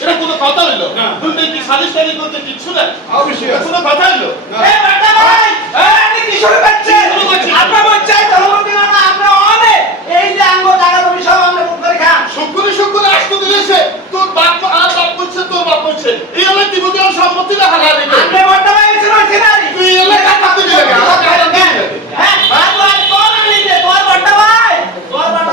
এটা কোনো কথা হইলো না? তুমি কি সালিশকারী করতে কিচ্ছু না? অবশ্যই কোনো কথা হইলো না। এই বেটা ভাই, আপনি কি শুরু করছেন? আপনারা বলছেন ধর্মপতি না আমরা অনেক এই যে আঙ্গ টাকা তুমি সব আমরা মুখ করে খান। শুক্র আসতে দিলেছে তোর বাপ আর বাপ বলছে তোর বাপ বলছে এই হলো তিবুদের সম্পত্তি না হারালি আপনি বড় ভাই এসে রইছে না তুই এলে কাটা দিবি হ্যাঁ ভাই কোন নিতে তোর বড়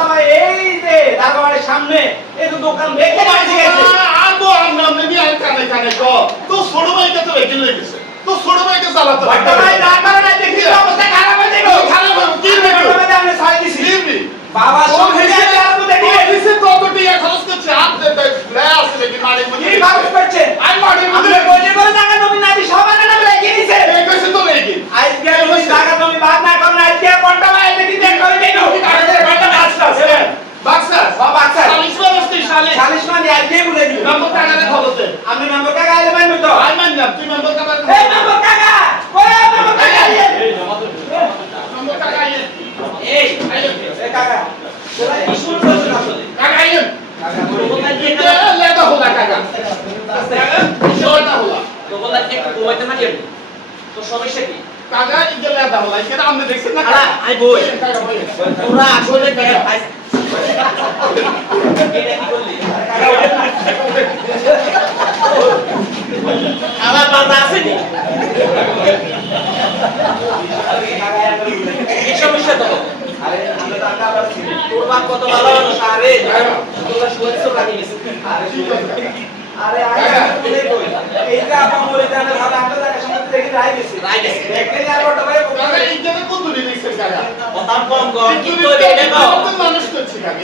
ভাই এই যে দরবারের সামনে এই তো দোকান দেখে বাড়ি গেছে আনবো আমরা নেবি আর কানে কো তো ছোট ভাইকে তো রেখে লয়ে গেছে তো ছোট ভাইকে চালাতে বড় ভাই না করে না দেখি অবস্থা খারাপ হয়ে যাবে খারাপ হবে কি হবে আমি ছয় দিছি দিবি বাবা সব হয়ে যায় আর দেখি দিছে কত টাকা খরচ করছে হাত দে লে আছে দেখি মারি কি খরচ করছে আই মারি আমরা বলে করে টাকা তুমি না দি সবার নামে রেখে দিছে এই কইছে তো রেখে আজকে ওই টাকা তুমি বাদ না করো আজকে বড় ভাই দেখি দেখ করে দেই সালিশ মানে আজকে বলে দিই নম্বর টাকা দে খবরতে আমি নম্বর টাকা আইলে মাইন তো আই মানলাম তুই নম্বর টাকা এই নম্বর টাকা কই নম্বর টাকা এই নম্বর টাকা আইয়ে এই এই টাকা তোরা ইস্যু করছিস আসলে টাকা আইয়ে টাকা বলতে কি লেটা होला টাকা শোটা होला তো বললা কি ঘুমাইতে না যাবি তো সমস্যা কি টাকা ইজে লেটা होला কেন আপনি দেখছেন না আরে আই বই টাকা বই তোরা আসলে কে আইছ আমার বাবা আসেনি কি সমস্যা তো আরে আমরা তো আটা পাচ্ছি তোর বাপ কত ভালো মানুষ আরে তোরা শুনছ কাকে গেছে আরে আরে কই এইটা আপা মরে জানা ভালো আমরা তাকে সঙ্গে দেখে রাই গেছে দেখে আর বড় ভাই টাকা ইজে কত দূরে দেখছেন টাকা কথা কম কিন্তু এটা তো মানুষ করছে টাকা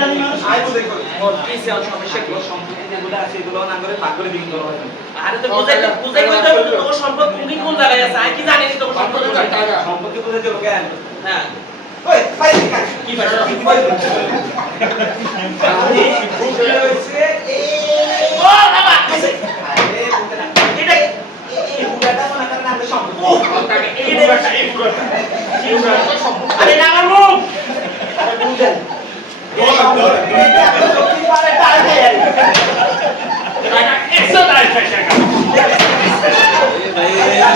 জানি মানুষ আই বুঝে কই কি সে সমস্যা কি সম্পত্তি যেগুলো আছে এগুলো না করে ভাগ করে বিক্রি করা হয় আরে তো বুঝাই কইতে তোর সম্পত্তি কোন জায়গায় আছে আই কি জানিস তোর সম্পত্তি টাকা সম্পত্তি বুঝে দেব কেন হ্যাঁ ওই ভাই কি ভাই কি ভাই আরে বুঝে হইছে ও বাবা আরে বুঝতে না এটা এই বুড়াটা মনে করেন আমরা সম্পত্তি এই পুরোটা আরে না আমার মুখ আরে বুঝেন এই পারে টাকা টাকা 110 টাকা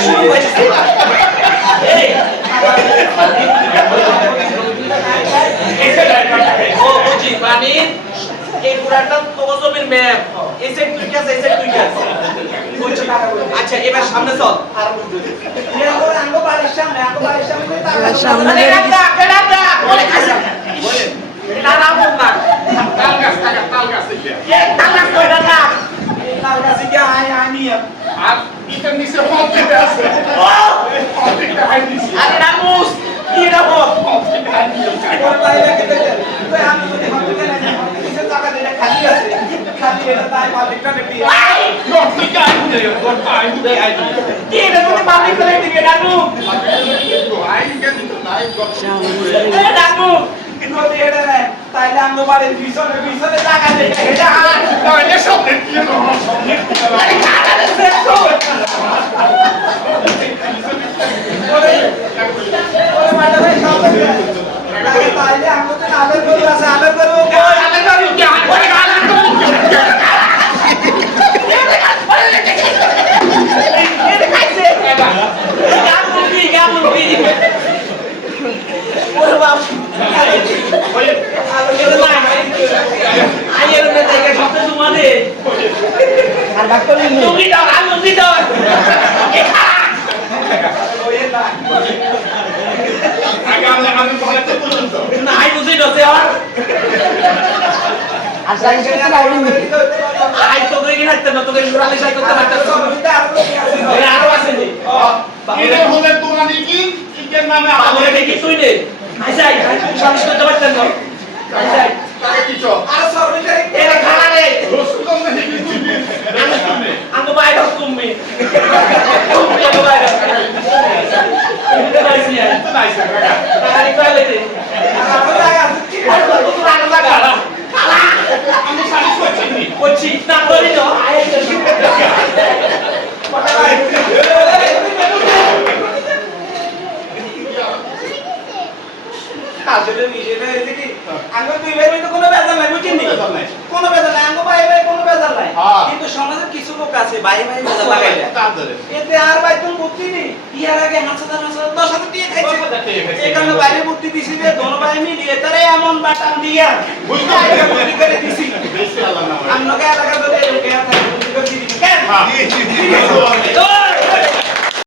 শুরু হয়েছে এই ও বুঝি মানে এই পুরাটা তোমার জমির ম্যাপ এসে তুই কি আছে এসে তুই কি আছে বুঝছি আচ্ছা এবার সামনে চল আর বুঝতে এই আঙ্গো বাড়ির সামনে তার সামনে কেডা বলে কাছে বলেন এটা নাম না তাল গাছ এ তাল গাছ কইরা না এই তাল গাছ কি আমি আর এটা নিচে পকেটে আছে ও পকেটে হাই দিছি আরে রামুস কি রামো ওর বাইরে কেটে দে তুই আমি যদি হসপিটালে না কিসে টাকা দিলে খালি আছে খালি এটা তাই মালিকটা নেবি ঠিক আছে আই দে কি এটা তুমি মালিক করে দিবি রামু আই গেল তো নাই এ রামু যদি এটা না তাইলে আমরা বাড়ির পিছনে টাকা দে এটা আর তাহলে সব দেখি না আরে টাকা দে তো ওরে মাথা ভাই সব টাকা তাইলে আমরা তো আদর করব আছে আদর করব আদর করব কি ওরে আদর করব এটা খাইছে গামুলবি ওরে বাপ আইয়ের মধ্যে থেকে সব তোমারে আর ডাক্তার তুমি দাও আমি দাও ওই না আগে আমি বলতে পর্যন্ত না আই বুঝি দছে আর সাইকেল আই তো দেখি না তো তোকে জোরালে সাইকেল করতে পারতাম আরো আছে নি এরে হলে তোমরা নাকি ইকের নামে আমারে দেখি তুই নে আইসাই সালিশ করতে পারতাম না আইসাই টাকা কিছো আর সরকার এরা খানা রে রসুন কম নাকি তুমি আমি বাইরে তুমি আমি বাইরে এটা পাইছি আর তো নাইস টাকা তারি কইলে দে আমার লাগা কি করব তো লাগা লাগা আমি সালিশ করছি করছি না করি তো কটা ভাই আসলে বিষয়টা হয়েছে কি আঙ্গুর দুই ভাই তো কোনো বেজাল নাই বুঝছেন নি কোনো বেজাল নাই আঙ্গুর ভাই ভাই কোনো বেজাল নাই কিন্তু সমাজের কিছু লোক আছে ভাই ভাই বেজাল লাগাইলে এতে আর ভাই তুমি বুদ্ধি নেই ইয়ার আগে 5,000 10,000 দিয়ে খাইছে এই কারণে বাইরে বুদ্ধি দিছি যে দোনো ভাই মিলিয়ে তারে এমন বাটাম দিয়া বুদ্ধি করে দিছি আমরা কে এলাকা ধরে এরকম কে থাকে বুদ্ধি করে দিছি কেন